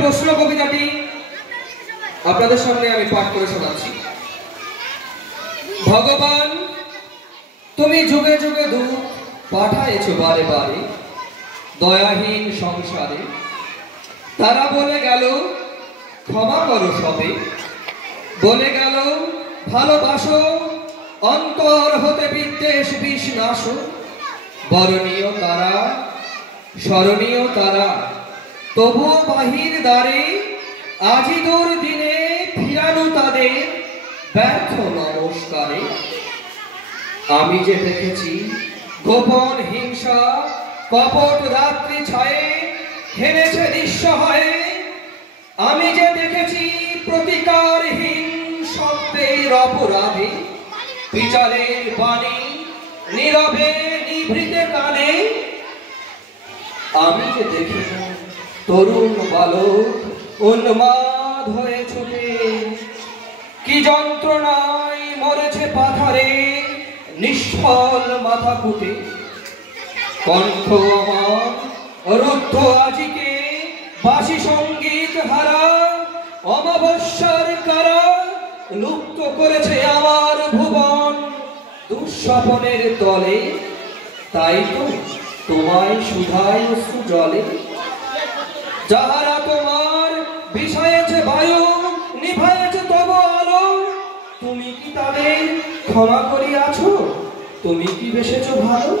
প্রশ্ন কবিতাটি আপনাদের সামনে আমি পাঠ করে শোনাচ্ছি। ভগবান, তুমি যুগে যুগে দূত পাঠায়েছো বারে বারে দয়াহীন সংসারে। তারা বলে গেল ক্ষমা করো সবে, বলে গেল ভালোবাসো, অন্তর হতে বিদ্বেষ বিষ নাশো। বরণীয় তারা, স্মরণীয় তারা, তবুও বাহির দ্বারে আজি দুর্দিনে ফিরানো তাদের ব্যর্থ নমস্কারে। আমি যে দেখেছি গোপন হিংসা, কপট রাত্রি ছায়ে হেনেছে নিঃসহায়ে। আমি যে দেখেছি প্রতিকারহীন সত্যের অপরাধে বিচারের বাণী নীরবে নিভৃতে কানে। আমি যে দেখেছি তরুণ বালক উন্মাদ হয়ে ছুটে কি যন্ত্রণায় মরেছে পাথারে নিষ্ফল মাথা ফুটে। কণ্ঠ আমার রুদ্ধ আজিকে বাসি সঙ্গীত হারা, অমাবস্যার কারা লুপ্ত করেছে আমার ভুবন দুঃস্বপনের তলে। তাই তো তোমায় সুধায় অশ্রু জলে, যাহারা তোমার বিষয়েছে বায়ু নিভায়েছে তব আলো। তুমি কি তাদের ক্ষমা করিয়াছ? তুমি কি বেসেছ ভালো?